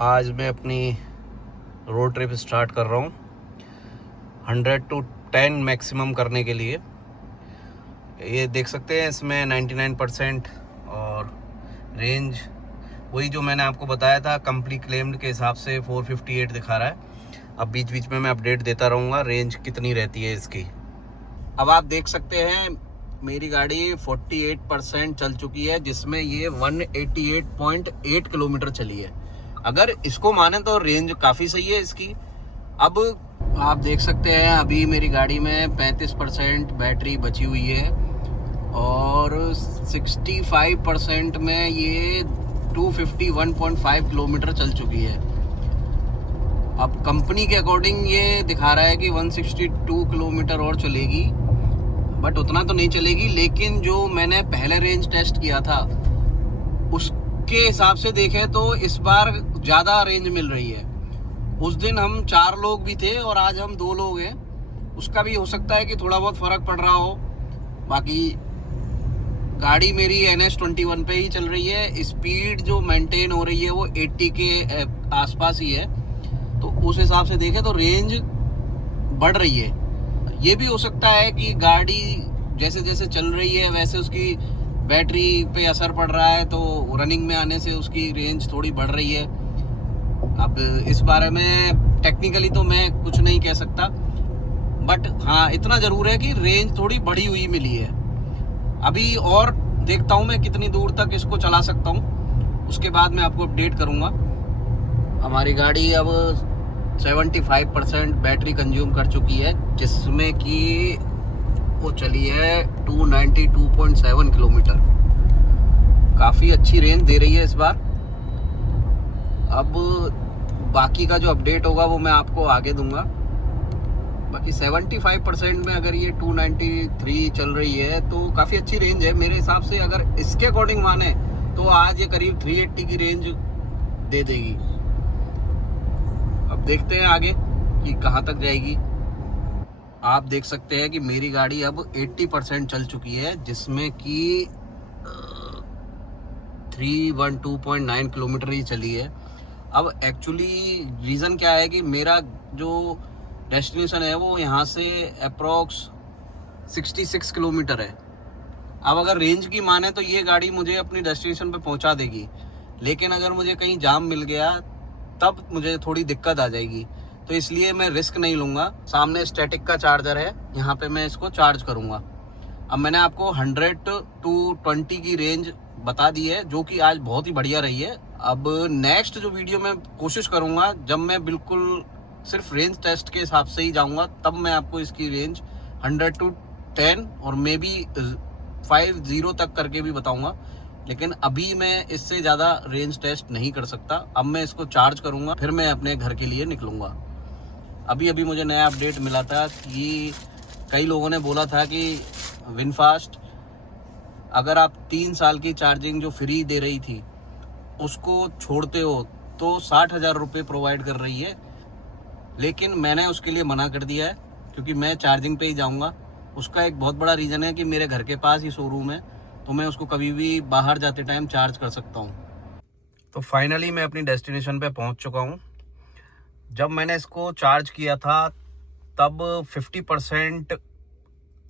आज मैं अपनी रोड ट्रिप स्टार्ट कर रहा हूँ 100 to 10 मैक्सिमम करने के लिए। ये देख सकते हैं इसमें 99% और रेंज वही जो मैंने आपको बताया था कंपनी क्लेम्ड के हिसाब से 458 दिखा रहा है। अब बीच बीच में मैं अपडेट देता रहूँगा रेंज कितनी रहती है इसकी। अब आप देख सकते हैं मेरी गाड़ी 48% चल चुकी है, जिसमें ये 188.8 किलोमीटर चली है। अगर इसको माने तो रेंज काफ़ी सही है इसकी। अब आप देख सकते हैं अभी मेरी गाड़ी में 35% बैटरी बची हुई है और 65% में ये 251.5 किलोमीटर चल चुकी है। अब कंपनी के अकॉर्डिंग ये दिखा रहा है कि 162 किलोमीटर और चलेगी, बट उतना तो नहीं चलेगी। लेकिन जो मैंने पहले रेंज टेस्ट किया था उसके हिसाब से देखें तो इस बार ज़्यादा रेंज मिल रही है। उस दिन हम 4 लोग भी थे और आज हम 2 लोग हैं, उसका भी हो सकता है कि थोड़ा बहुत फ़र्क पड़ रहा हो। बाकी गाड़ी मेरी NH21 पे ही चल रही है। स्पीड जो मेंटेन हो रही है वो 80 के आसपास ही है, तो उस हिसाब से देखें तो रेंज बढ़ रही है। ये भी हो सकता है कि गाड़ी जैसे जैसे चल रही है वैसे उसकी बैटरी पे असर पड़ रहा है, तो रनिंग में आने से उसकी रेंज थोड़ी बढ़ रही है। अब इस बारे में टेक्निकली तो मैं कुछ नहीं कह सकता, बट हाँ इतना ज़रूर है कि रेंज थोड़ी बढ़ी हुई मिली है। अभी और देखता हूँ मैं कितनी दूर तक इसको चला सकता हूँ, उसके बाद मैं आपको अपडेट करूँगा। हमारी गाड़ी अब 75% बैटरी कंज्यूम कर चुकी है, जिसमें कि वो चली है 292.7 किलोमीटर। काफ़ी अच्छी रेंज दे रही है इस बार। अब बाकी का जो अपडेट होगा वो मैं आपको आगे दूंगा। बाकी 75% में अगर ये 293 चल रही है तो काफ़ी अच्छी रेंज है मेरे हिसाब से। अगर इसके अकॉर्डिंग माने तो आज ये करीब 380 की रेंज दे देगी। अब देखते हैं आगे कि कहाँ तक जाएगी। आप देख सकते हैं कि मेरी गाड़ी अब 80% चल चुकी है, जिसमें कि 312.9 किलोमीटर ही चली है। अब एक्चुअली रीज़न क्या है कि मेरा जो डेस्टिनेशन है वो यहाँ से अप्रॉक्स 66 किलोमीटर है। अब अगर रेंज की माने तो ये गाड़ी मुझे अपनी डेस्टिनेशन पे पहुँचा देगी, लेकिन अगर मुझे कहीं जाम मिल गया तब मुझे थोड़ी दिक्कत आ जाएगी, तो इसलिए मैं रिस्क नहीं लूँगा। सामने स्टैटिक का चार्जर है, यहाँ पे मैं इसको चार्ज करूँगा। अब मैंने आपको 100 to 20 की रेंज बता दी है, जो कि आज बहुत ही बढ़िया रही है। अब नेक्स्ट जो वीडियो में कोशिश करूँगा जब मैं बिल्कुल सिर्फ रेंज टेस्ट के हिसाब से ही जाऊँगा, तब मैं आपको इसकी रेंज 100 to 10 और मे बी 50 तक करके भी बताऊँगा। लेकिन अभी मैं इससे ज़्यादा रेंज टेस्ट नहीं कर सकता। अब मैं इसको चार्ज करूँगा, फिर मैं अपने घर के लिए निकलूँगा। अभी अभी मुझे नया अपडेट मिला था कि कई लोगों ने बोला था कि विनफास्ट अगर आप 3 साल की चार्जिंग जो फ्री दे रही थी उसको छोड़ते हो तो 60,000 रुपये प्रोवाइड कर रही है। लेकिन मैंने उसके लिए मना कर दिया है, क्योंकि मैं चार्जिंग पे ही जाऊंगा। उसका एक बहुत बड़ा रीज़न है कि मेरे घर के पास ही शोरूम है, तो मैं उसको कभी भी बाहर जाते टाइम चार्ज कर सकता हूँ। तो फाइनली मैं अपनी डेस्टिनेशन पे पहुँच चुका हूँ। जब मैंने इसको चार्ज किया था तब 50%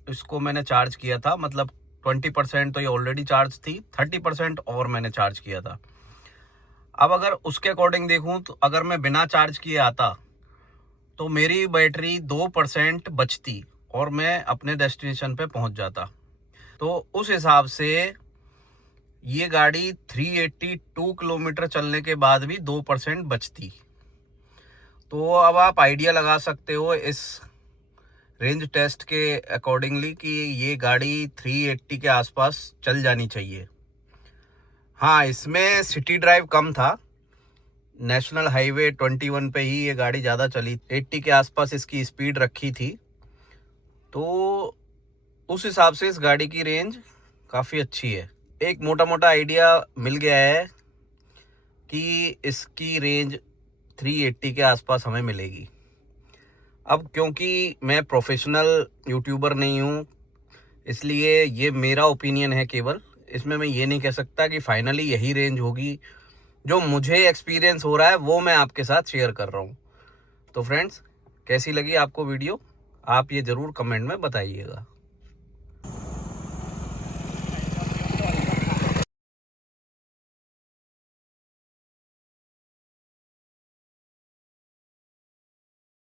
इसको मैंने चार्ज किया था, मतलब 20% तो ये ऑलरेडी चार्ज थी, 30% और मैंने चार्ज किया था। अब अगर उसके अकॉर्डिंग देखूं तो अगर मैं बिना चार्ज किए आता तो मेरी बैटरी 2% बचती और मैं अपने डेस्टिनेशन पे पहुंच जाता। तो उस हिसाब से ये गाड़ी 382 किलोमीटर चलने के बाद भी 2% बचती। तो अब आप आइडिया लगा सकते हो इस रेंज टेस्ट के अकॉर्डिंगली कि ये गाड़ी 380 के आसपास चल जानी चाहिए। हाँ, इसमें सिटी ड्राइव कम था, नेशनल हाईवे 21 पे ही ये गाड़ी ज़्यादा चली, 80 के आसपास इसकी स्पीड रखी थी। तो उस हिसाब से इस गाड़ी की रेंज काफ़ी अच्छी है। एक मोटा मोटा आइडिया मिल गया है कि इसकी रेंज 380 के आसपास हमें मिलेगी। अब क्योंकि मैं प्रोफेशनल यूट्यूबर नहीं हूँ, इसलिए ये मेरा ओपिनियन है केवल। इसमें मैं ये नहीं कह सकता कि फाइनली यही रेंज होगी जो मुझे एक्सपीरियंस हो रहा है वो मैं आपके साथ शेयर कर रहा हूँ। तो फ्रेंड्स, कैसी लगी आपको वीडियो, आप ये ज़रूर कमेंट में बताइएगा।